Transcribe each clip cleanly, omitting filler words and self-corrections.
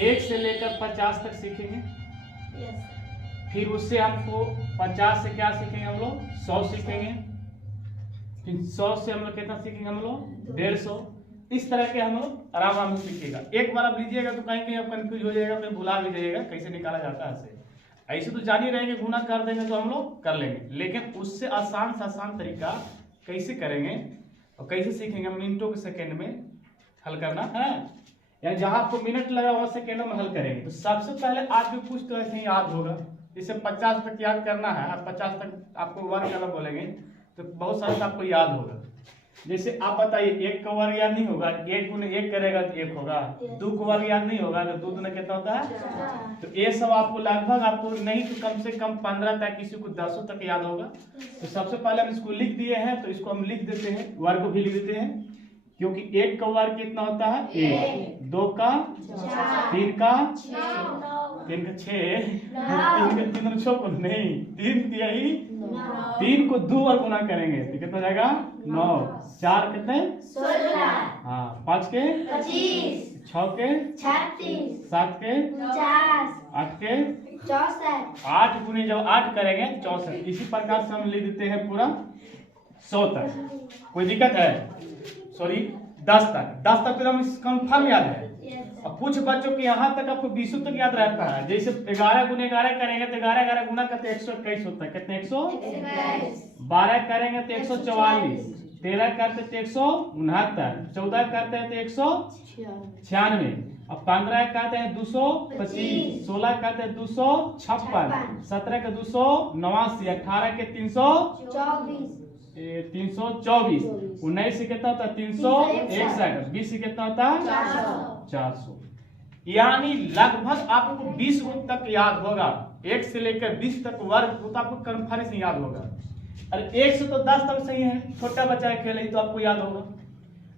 1 से लेकर 50 तक सीखेंगे। फिर उससे हमको 50 से क्या सीखेंगे हम लोग, 100 सीखेंगे। फिर 100 से हम लोग कितना सीखेंगे हम लोग, 150। इस तरह के हम लोग आराम आराम से सीखेगा। एक बार आप लीजिएगा तो कहीं कहीं आप कंफ्यूज हो जाएगा, फिर भुला भी जाइएगा कैसे निकाला जाता है। ऐसे तो जान ही रहेंगे, गुना कर देंगे तो हम लोग कर लेंगे, लेकिन उससे आसान से आसान तरीका कैसे करेंगे और कैसे सीखेंगे, मिनटों के सेकेंड में हल करना है, या जहां आपको मिनट लगा वहां सेकेंडों में हल करेंगे। तो सबसे पहले आपको कुछ तो ऐसे ही याद होगा, जैसे 50 तक याद करना है, आप 50 तक आपको वर्ग करना बोलेंगे तो बहुत सारे आपको याद होगा। जैसे आप बताइए, 1 का वर्ग याद नहीं होगा, 1 गुने 1 करेगा तो 1 होगा। 2 का वर्ग याद नहीं होगा तो 2 दूना कितना होता है। तो ये सब आपको लगभग, आपको नहीं तो कम से कम 15 तक, किसी को 10 तक याद होगा। तो सबसे पहले हम इसको लिख दिए हैं, तो इसको हम लिख देते हैं, वर्ग को भी लिख देते हैं, क्योंकि 1 का वर्ग कितना होता है 1, 2 का 3 का 3 का 6, 3 का 3 6 को नहीं, 3 यही 3 को 2 बार गुना करेंगे तो कितना जाएगा 9, 4 कितने 16, हाँ 5 के 25, 6 के 36, 7 के 50, 8 के 64, 8 गुने जब 8 करेंगे 64। इसी प्रकार से हम लिख देते हैं पूरा 100 तक। कोई दिक्कत है, सॉरी 10 तक तो हम कंफर्म याद है। अब कुछ बच्चों के यहाँ तक आपको 20 तक याद रहता है, जैसे 11 गुने 11 करेंगे तो 11 11 गुना करते 121 होता है, कितने 121, 12 करेंगे तो 144, 13 करते तो 169, 14 करते हैं तो 196, अब 15 कहते हैं 225, 16 कहते हैं 256, 17 के 289, 18 के 324, 19 से कितना होता है 361, 20 से कितना होता है 400। यानी लगभग आपको 20 तक याद होगा, 1 से लेकर 20 तक वर्ग तो आपको कन्फर्म से याद होगा। अरे 1 से तो 10 तक सही है, छोटा बच्चा है खेले तो आपको याद होगा।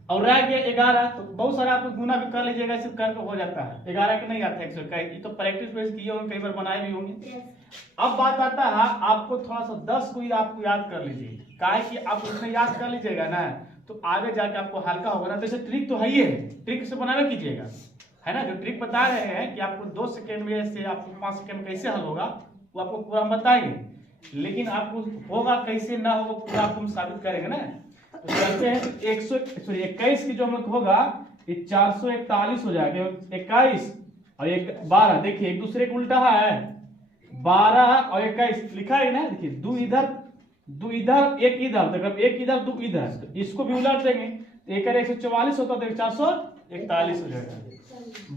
और रह गया 11, तो बहुत सारा आपको गुना भी कर लीजिएगा, सिर्फ करके हो जाता है। 11 के नहीं आता है 121, ये तो प्रैक्टिस बेस किए होंगे, कई बार बनाए भी होंगे। अब बात आता है आपको थोड़ा सा 10 को आपको याद कर लीजिए, काहे कि आप उसमें याद कर लीजिएगा ना तो आगे जाके आपको हल्का होगा ना। तो इसे ट्रिक तो है ही है, ट्रिक से बनाना कीजिएगा, है ना। जो ट्रिक बता रहे हैं कि आपको 2 सेकेंड में से आपको 5 सेकेंड में कैसे हल होगा वो आपको पूरा हम बताएंगे, लेकिन आपको होगा कैसे ना होगा पूरा आपको हम साबित करेंगे ना। तो चलते हैं 21 की जो हम लोग होगा ये 441 हो जाएगा, 21 और 12, देखिए एक दूसरे को उल्टा है, 12 और 21 लिखा है ना, देखिए 2 इधर 2 इधर 1 इधर, मतलब 1 इधर 2 इधर, तो इसको भी उलट देंगे तो 144 होता है, 441 हो जाएगा।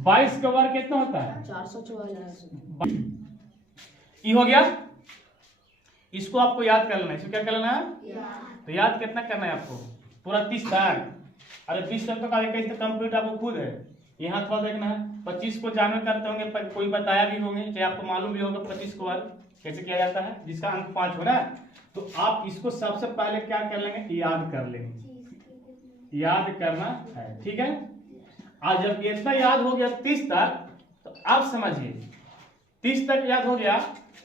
22 का वर्ग कितना होता है 444, ये हो गया। इसको आपको याद कर लेना है, इसको क्या कर लेना है तो याद कितना करना है आपको, पूरा 30 तक। अरे 20 तक तो कैसे कंप्लीट आपको खुद है, यहाँ थोड़ा देखना है। 25 को जानवे करते होंगे, पर कोई बताया भी होंगे, चाहे आपको मालूम भी होगा 25 को वर्ग कैसे किया जाता है, जिसका अंक 5 हो रहा है। तो आप इसको सबसे पहले क्या कर लेंगे, याद कर लेंगे, याद करना है, ठीक है। आज जब इतना याद हो गया 30 तक, तो आप समझिए 30 तक याद हो गया,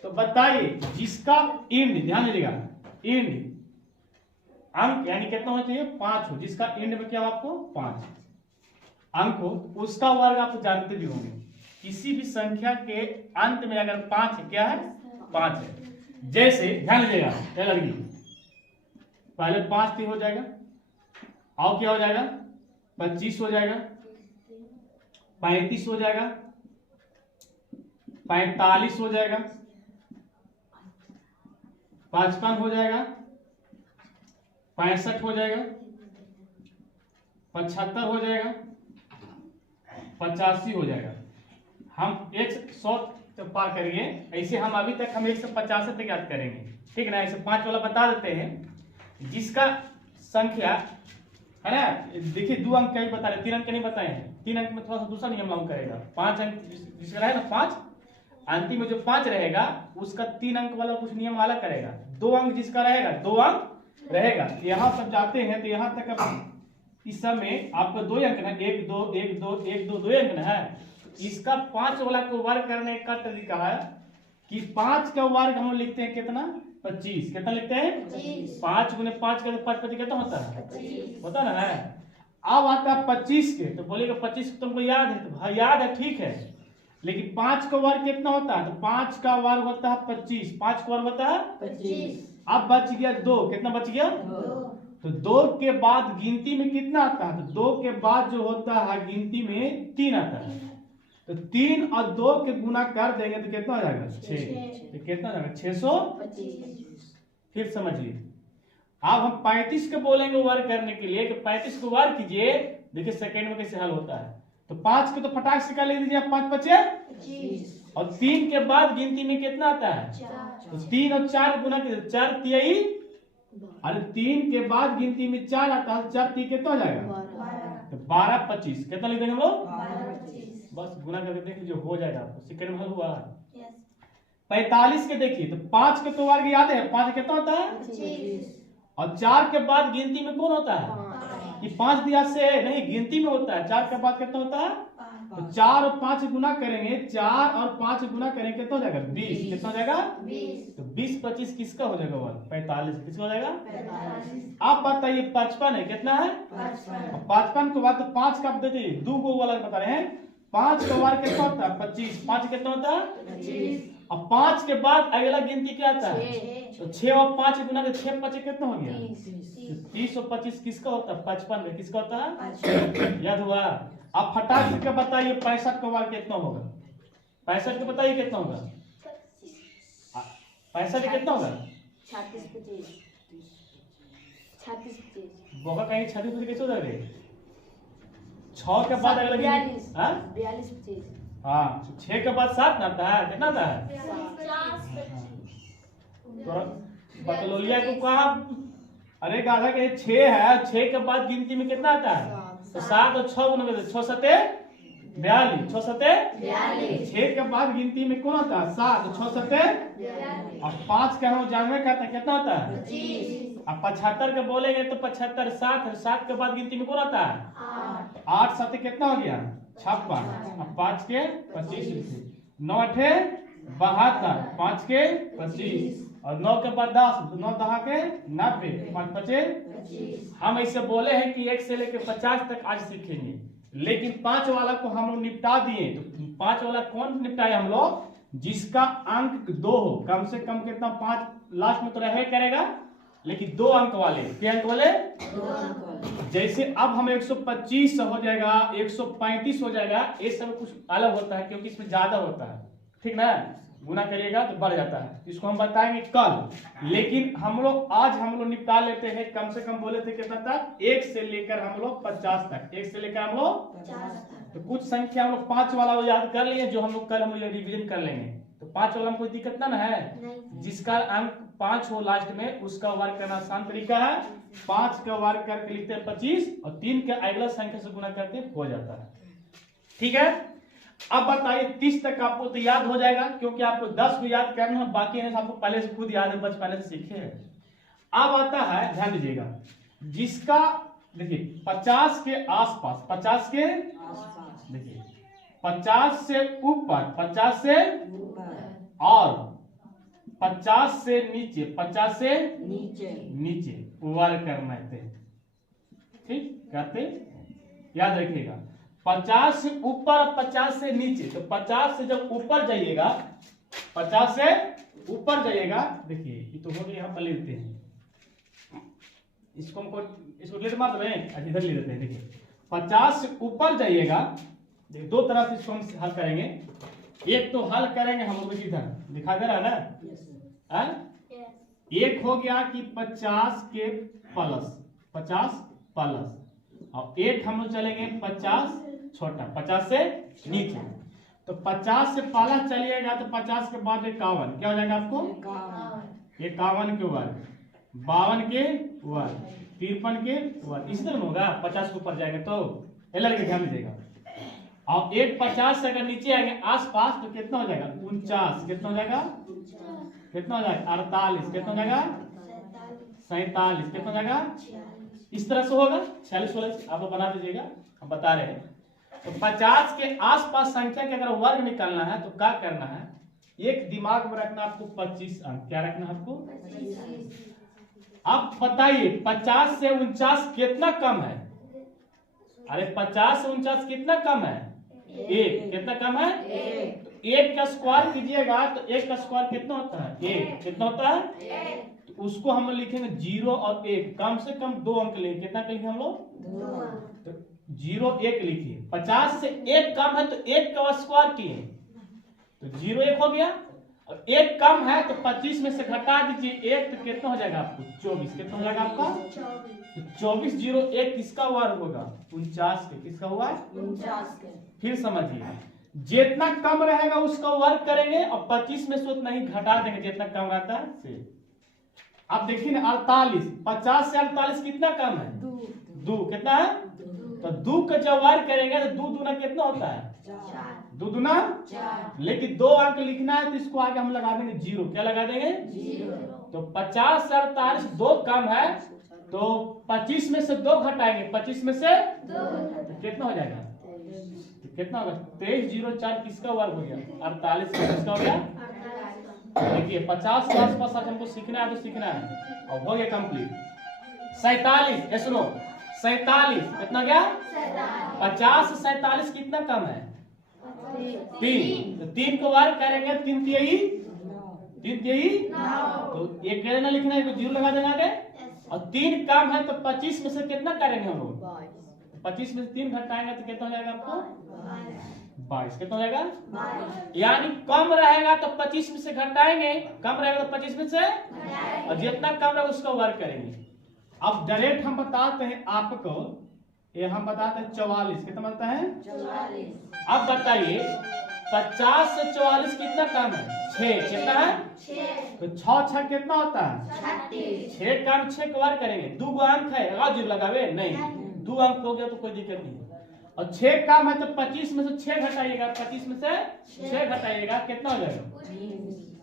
तो बताइए जिसका इंड, ध्यान दीजिएगा, इंड अंक यानी कितना होना चाहिए 5 हो, जिसका इंड में क्या हो आपको 5 अंक हो, उसका वर्ग आप जानते भी होंगे। किसी भी संख्या के अंत में अगर 5 है, क्या है 5 है। जैसे ध्यान दीजिएगा, क्या लड़की पहले 5 हो जाएगा, और क्या हो जाएगा 25 हो जाएगा, 35 हो जाएगा, 45 हो जाएगा, 55 हो जाएगा, 65 हो जाएगा, 75 हो जाएगा, 85 हो जाएगा। हम 100 पार करेंगे, ऐसे हम अभी तक हम 150 तक याद करेंगे, ठीक ना। ऐसे 5 वाला बता देते हैं, जिसका संख्या है ना, देखिए 2 अंक क्या बता रहे, 3 अंक नहीं बताए हैं, 3 अंक में थोड़ा सा दूसरा नियम लागू करेगा। 5 अंक जिसका रहेगा ना 5, अंतिम में जो 5 रहेगा उसका 3 अंक वाला कुछ नियम अलग करेगा। 2 अंक जिसका रहेगा 2 अंक रहेगा। यहाँ पर जाते हैं तो यहाँ तक इस समय आपको 2 अंक ना, 1 2 1 2 1 2 2 अंक ना है। इसका 5 वाला को वर्ग करने का तरीका है कि 5 का वर्ग हम लिखते हैं कितना 25, कितना लिखते हैं 5 गुने 5 करते 5 25 कितना होता है होता ना है। अब आता है 25 के, तो बोलेगा 25 तुमको याद है, तो भाई याद है ठीक है, लेकिन 5 का वर्ग कितना होता है? तो 5 का वर्ग होता है 25, 5 का वर्ग होता है 25। अब बच गया 2, कितना बच गया? 2। तो 2 के बाद गिनती में कितना आता है? तो 2 के बाद जो होता है गिनती में 3 आता है। तो 3 और 2 के गुना कर देंगे तो कितना हो जाएगा? 6। तो कितना हो जाएगा? 625। फिर समझिए, अब हम 35 के बोलेंगे वर्ग करने के लिए कि 35 को वर्ग कीजिए। देखिए सेकंड में कैसे हल होता है। तो 5 को तो फटाक से कर लिख दीजिए, 5 पचे 25। और 3 के बाद गिनती में कितना आता है? 4। तो 3 और 4 गुना कीजिए, 4 तिहाई, अरे 3 के बाद गिनती में 4 आता है, 4 3 कितना हो जाएगा? 12। तो 12 25 कितना लिख देंगे हम लोग? 12 25। बस गुना करके देख लीजिए, हो जाएगा आपको। सेकंड में हल हुआ। यस। 45 के देखिए, तो 5 के तो वर्ग याद है, 5 कितना होता है? 25। और 4 के बाद गिनती में कौन होता है? कि 5 दिया से नहीं, गिनती में होता है। 4 के बाद कितना होता है? तो 4 और 5 गुना करेंगे, 4 और 5 गुना करेंगे कितना हो जाएगा? 20। कितना हो जाएगा? 20। तो 20 25 किसका हो जाएगा वर्ग? 45 किसका हो जाएगा? 45। आप बताइए 55 है, कितना है? 55। 55 के बाद तो 5 का दे दीजिए, 2 को वाला बता रहे हैं। 5 का वर्ग कितना होता है? 25। 5 कितना होता है? 25। और 5 के बाद अगला गिनती क्या आता है? 6। तो 6 और 5 गुना के 6 5 कितना हो गया? 30। 30 और 25 किसका होता है? 55 का किसका होता है? 55। याद हुआ? आप फटाक से बताइए 65 का वर्ग कितना होगा? 65 का बताइए कितना होगा? 65 कितना होगा? 36 25। 36 25। बोगा कहीं 36 25 कैसे हो जाएगा? 6 के बाद अगला गिनती 42। हाँ 42 25। हाँ 6 के बाद 7 ना आता है, कितना आता है? 50। तो बकलोलिया को कहा, अरे गाधा के 6 है, 6 के बाद गिनती में कितना आता है? तो 7 और 6 गुना कर 6 7 42, 6 7 42। 6 के बाद गिनती में कौन होता है? 7, 6 7 42। और 5 का हम जानवे करते हैं कितना होता है? 25। अब 75 के बोलेंगे तो 75 7 है, 7 के बाद गिनती में कौन आता है? 8। 8 7 कितना हो गया? 56। अब 5 के 25 लिखे, 9 8 72, 5 के 25 और 9 के बाद 10, 9 10 के 90, 5 25। 25। हम ऐसे बोले हैं कि 1 से लेकर 50 तक आज सीखेंगे, लेकिन 5 वाला को हम लोग निपटा दिए। तो 5 वाला कौन निपटाए हम लोग? जिसका अंक 2 हो, कम से कम कितना? 5 लास्ट में तो रहे करेगा, लेकिन 2 अंक वाले। क्या अंक वाले? 2 अंक वाले। जैसे अब हम 125 हो जाएगा, 135 हो जाएगा, ये सब कुछ अलग होता है क्योंकि इसमें ज्यादा होता है, ठीक ना? गुना करिएगा तो बढ़ जाता है, इसको हम बताएंगे कल। लेकिन हम लोग आज हम लोग निपटा लेते हैं। कम से कम बोले थे कितना तक? 1 से लेकर हम लोग 50 तक, 1 से लेकर हम लोग 50 तक। तो कुछ संख्या हम लोग 5 वाला याद कर लिए, जो हम लोग कल हम लोग रिवीजन कर लेंगे। तो 5 वाला में कोई दिक्कत ना है। नहीं। जिसका अंक 5 हो लास्ट में, उसका वर्ग करना आसान तरीका है। 5 का वर्ग करके लिखते हैं 25 और 3 के अगला संख्या से गुना करते हो जाता है, ठीक है? अब बताइए 30 तक आपको तो याद हो जाएगा, क्योंकि आपको 10 को याद करना है, बाकी है आपको पहले से खुद याद है, बच पहले से सीखे हैं। अब आता है, ध्यान दीजिएगा, जिसका देखिए 50 के आसपास, 50 के आसपास। देखिए 50 से ऊपर, 50 से ऊपर। और 50 से नीचे, 50 से नीचे। नीचे वर्ग करना है, ठीक? करते याद रखिएगा, 50 से ऊपर और 50 से नीचे। तो 50 से जब ऊपर जाइएगा, 50 से ऊपर जाइएगा, देखिए ये तो हो गया, यहाँ पर ले लेते हैं इसको, हमको इसको ले मार दें, अच्छा इधर ले लेते हैं। देखिए 50 से ऊपर जाइएगा, देखिए 2 तरह से इसको हम हल करेंगे। एक तो हल करेंगे हम लोग इधर, दिखा दे रहा है ना? एक हो गया कि 50 के प्लस, 50 प्लस, और एक हम लोग चलेंगे 50 छोटा, 50 से नीचे। तो 50 से पहला चलिएगा तो 50 के बाद 51, क्या हो जाएगा आपको? 51 के वर्ग, 52 के वर्ग, 53 के वर्ग, इसी तरह होगा। 50 के ऊपर जाएंगे तो लड़के ध्यान दीजिएगा। और एक 50 से अगर नीचे आएंगे आसपास तो कितना हो जाएगा? 49, कितना हो जाएगा? कितना हो जाएगा? 48, कितना हो जाएगा? 47, कितना हो जाएगा? इस तरह से होगा। 46 वाला आप बना दीजिएगा, हम बता रहे हैं। तो 50 के आसपास संख्या के अगर वर्ग निकालना है तो क्या करना है? एक दिमाग में रखना आपको 25 अंक, क्या रखना है आपको? 25। अब बताइए 50 से 49 कितना कम है? अरे 50 से 49 कितना कम है? एक। कितना कम है? एक का स्क्वायर कीजिएगा तो एक का स्क्वायर कितना होता है? एक। कितना होता है? तो उसको हम लोग लिखेंगे 0 और 1, कम से कम 2 अंक लेंगे। कितना लिखेंगे हम लोग? 2। 0 1 लिखिए। 50 से 1 कम है तो 1 का स्क्वायर किए तो 0 1 हो गया। और 1 कम है तो 25 में से घटा दीजिए 1 तो कितना हो जाएगा आपको? 24। कितना हो जाएगा आपका? 24 0 1 किसका वर्ग होगा? 49 के। किसका हुआ? 49 के। फिर समझिए, जितना कम रहेगा उसका वर्ग करेंगे और 25 में से उतना ही घटा देंगे जितना कम रहता है से। अब देखिए ना 48, 50 से 48 कितना कम है? 2। कितना है? तो 2 का जब वर्ग करेंगे तो 2 दूना कितना होता है? 2 दूना 4। लेकिन 2 अंक लिखना है तो इसको आगे हम लगा देंगे 0। क्या लगा देंगे? 0। तो 50 से 48 2 कम है तो 25 में से 2 घटाएंगे। 25 में से 2 तो कितना हो जाएगा? तो कितना होगा? 23 0 4 किसका वर्ग हो गया? 48 का। किसका हो गया? देखिए 50 के आसपास आज हमको सीखना है तो सीखना है। अब हो गया कंप्लीट। 47 सुनो 47 कितना गया? 50 से 47 कितना कम है? 3। तो 3 को वर्ग करेंगे 3 तिहाई 9। तो एक कहना लिखना है 0 लगा देना आगे। और 3 कम है तो 25 में से कितना करेंगे हम लोग? 25 में से 3 घटाएंगे तो कितना हो जाएगा आपको? 22। कितना हो जाएगा? 22। यानी कम रहेगा तो 25 में से घटाएंगे, कम रहेगा तो 25 में से, और जितना कम रहेगा उसका वर्ग करेंगे। अब डायरेक्ट हम बताते हैं आपको, ये हम बताते हैं 44। कितना बनता है? 44। अब बताइए 50 से 44 कितना कम है? 6। कितना है? 6। तो 6 6 कितना होता है? 36। 6 कम 6 का वर्ग करेंगे। 2 अंक है, आगे लगावे नहीं, 2 अंक हो गया तो कोई दिक्कत नहीं। और 6 कम है तो 25 में से 6 घटाइएगा। 25 में से 6 घटाइएगा कितना हो जाएगा?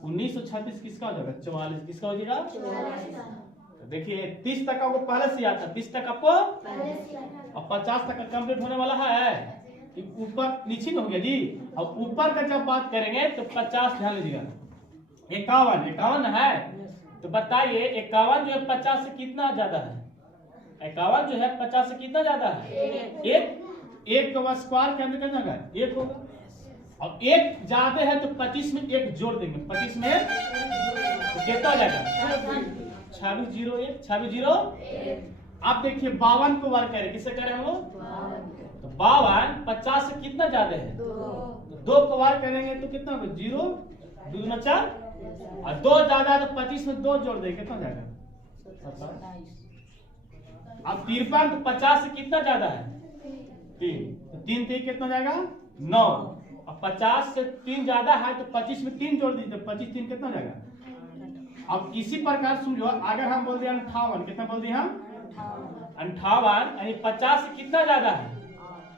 19 और 36 किसका हो जाएगा? 44। किसका हो जाएगा? 44। तो देखिए 30 तक आपको पहले से आता है, 30 तक आपको पहले से आता, और 50 तक कंप्लीट होने वाला है। ऊपर नीचे में हो गया जी। अब ऊपर का जब बात करेंगे तो 50 ध्यान लीजिएगा। 51 है तो बताइए 51 जो है 50 से कितना ज्यादा है? 51 जो है 50 से कितना ज्यादा है? 1 का स्क्वायर के अंदर कितना होगा? 1 होगा। अब 1 ज्यादा है तो 25 में 1 जोड़ देंगे। 25 में तो कितना हो जाएगा? 26 0 1 26 0 1। आप देखिए 52 को वर्ग करें, किससे करें हम लोग? तो 52 50 से कितना ज्यादा है? 2 को वर्ग करेंगे तो कितना होगा? 0 2 दूना 4, और 2 ज्यादा है तो 25 में 2 जोड़ देंगे। कितना हो जाएगा? 27। अब 53 तो 50 से कितना ज्यादा है? 3। तो 3 3 कितना हो जाएगा? 9। अब 50 से 3 ज्यादा है तो 25 में 3 जोड़ दीजिए। 25 3 कितना हो जाएगा? अब इसी प्रकार समझो, अगर हम बोल दिए 58, कितना बोल दिए हम? 58 यानी 50 से कितना ज्यादा है?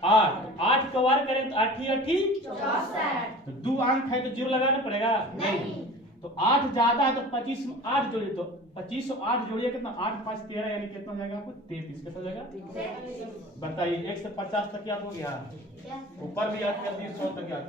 8। तो 8 का वर्ग करें तो 8 ही 64। तो 2 अंक है तो 0 लगाना पड़ेगा नहीं। तो 8 ज्यादा है तो 25 में 8 जोड़िए, तो 25 और 8 जोड़िए कितना? 8 5 13 यानी कितना हो जाएगा आपको? 33। कितना हो जाएगा? बताइए 1 से 50 तक याद हो गया? ऊपर भी याद कर दिए, 100 तक याद।